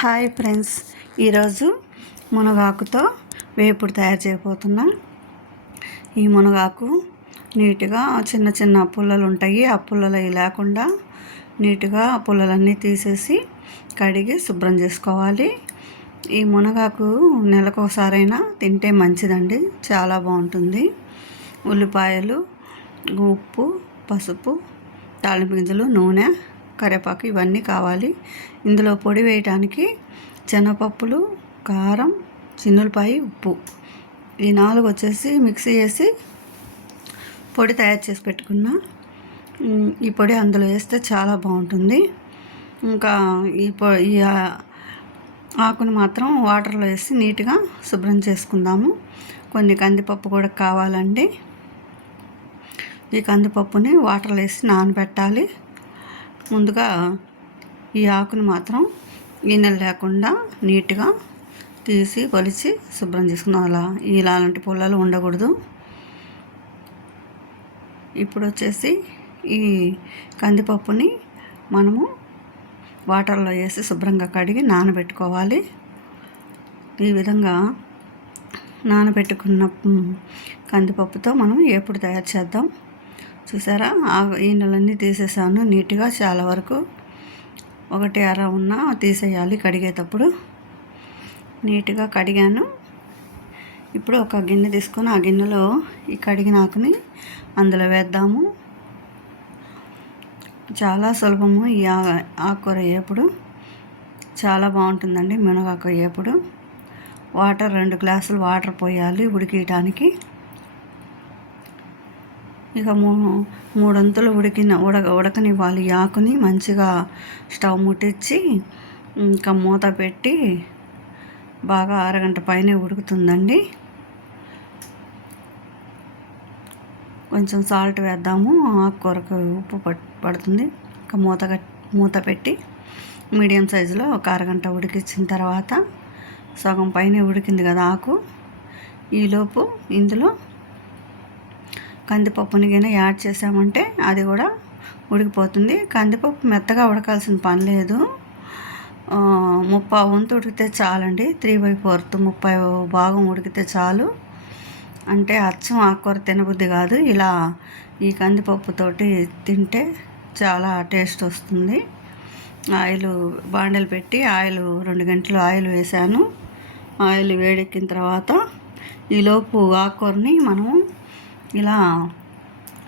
Hi friends. ఈరోజు మునగాకుతో వేపుడు తయారు చేయబోతున్నాం. ఈ మునగాకు నీట్గా చిన్న చిన్న పుల్లలు ఉంటాయి. ఆ పుల్లలు అవి లేకుండా నీట్గా ఆ పుల్లలన్నీ తీసేసి కడిగి శుభ్రం చేసుకోవాలి. ఈ మునగాకు నెలకోసారైనా తింటే మంచిదండి. చాలా బాగుంటుంది. ఉల్లిపాయలు ఉప్పు పసుపు తాళింపు గింజలు నూనె కరివేపాకు ఇవన్నీ కావాలి. ఇందులో పొడి వేయటానికి శనగపప్పులు కారం చిన్నులపాయి ఉప్పు. ఈ నాలుగు వచ్చేసి మిక్సీ చేసి పొడి తయారు చేసి పెట్టుకున్నా. ఈ పొడి అందులో వేస్తే చాలా బాగుంటుంది. ఇంకా ఈ పొ ఈ ఆకును మాత్రం వాటర్లో వేసి నీట్గా శుభ్రం చేసుకుందాము. కొన్ని కందిపప్పు కూడా కావాలండి. ఈ కందిపప్పుని వాటర్లో వేసి నానబెట్టాలి. ముందుగా ఈ ఆకును మాత్రం గిన్నెలు లేకుండా నీట్గా తీసి కొలిచి శుభ్రం చేసుకున్నాం అలా ఇలా అలాంటి పొలాలు ఉండకూడదు. ఇప్పుడు వచ్చేసి ఈ కందిపప్పుని మనము వాటర్లో వేసి శుభ్రంగా కడిగి నానబెట్టుకోవాలి. ఈ విధంగా నానబెట్టుకున్న కందిపప్పుతో మనం ఎప్పుడు తయారు చేద్దాం. చూసారా? ఆ ఈనెలన్నీ తీసేసాను. నీట్గా చాలా వరకు ఒకటి అర ఉన్న తీసేయాలి కడిగేటప్పుడు. నీట్గా కడిగాను. ఇప్పుడు ఒక గిన్నె తీసుకొని ఆ గిన్నెలో ఈ కడిగిన ఆకుని అందులో వేద్దాము. చాలా సులభము ఈ ఆకుకూర వేపుడు. చాలా బాగుంటుందండి మునగాకు వేపుడు. వాటర్ రెండు గ్లాసులు వాటర్ పోయాలి ఉడికేయటానికి. ఇక మూ మూడొంతులు ఉడికిన ఉడక ఉడకనివ్వాలి. ఆకుని మంచిగా స్టవ్ ముట్టించి ఇంకా మూత పెట్టి బాగా అరగంట పైనే ఉడుకుతుందండి. కొంచెం సాల్ట్ వేద్దాము. ఆకుకూరకు ఉప్పు పడుతుంది. ఇంకా మూత మూత పెట్టి మీడియం సైజులో ఒక అరగంట ఉడికించిన తర్వాత సగం పైన ఉడికింది కదా ఆకు. ఈలోపు ఇందులో కందిపప్పుని కానీ యాడ్ చేసామంటే అది కూడా ఉడికిపోతుంది. కందిపప్పు మెత్తగా ఉడకాల్సిన పని లేదు. ముప్పై వంతు ఉడికితే చాలండి. త్రీ బై ఫోర్త్ ముప్పై భాగం ఉడికితే చాలు. అంటే అచ్చం ఆకుకూర తినబుద్ధి కాదు. ఇలా ఈ కందిపప్పుతోటి తింటే చాలా టేస్ట్ వస్తుంది. ఆయిల్ బాండలు పెట్టి ఆయిల్ రెండు గంటలు ఆయిల్ వేసాను. ఆయిల్ వేడెక్కిన తర్వాత ఈలోపు ఆకుకూరని మనం ఇలా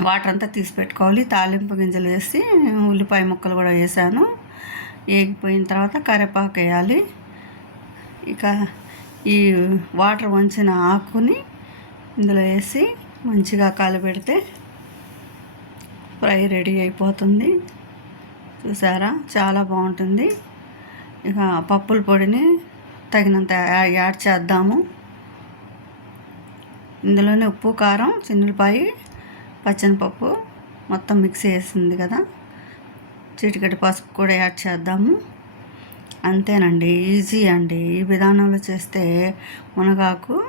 వాటర్ అంతా తీసి పెట్టుకోవాలి. తాలింపు గింజలు వేసి ఉల్లిపాయ ముక్కలు కూడా వేసాను. వేగిపోయిన తర్వాత కరివేపాకు వేయాలి. ఇక ఈ వాటర్ వంచిన ఆకుని ఇందులో వేసి మంచిగా కాలిపెడితే ఫ్రై రెడీ అయిపోతుంది. చూసారా? చాలా బాగుంటుంది. ఇక పప్పుల పొడిని తగినంత యాడ్ చేద్దాము. ఇందులోనే ఉప్పు కారం చిన్నపాయి పచ్చనిపప్పు మొత్తం మిక్స్ చేసింది కదా. చిటికటి పసుపు కూడా యాడ్ చేద్దాము. అంతేనండి ఈజీ అండి. ఈ విధానంలో చేస్తే మునగాకు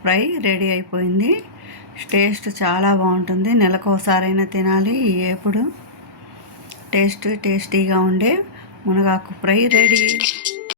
ఫ్రై రెడీ అయిపోయింది. టేస్ట్ చాలా బాగుంటుంది. నెలకు ఒకసారైనా తినాలి ఎప్పుడు. టేస్ట్ టేస్టీగా ఉండే మునగాకు ఫ్రై రెడీ.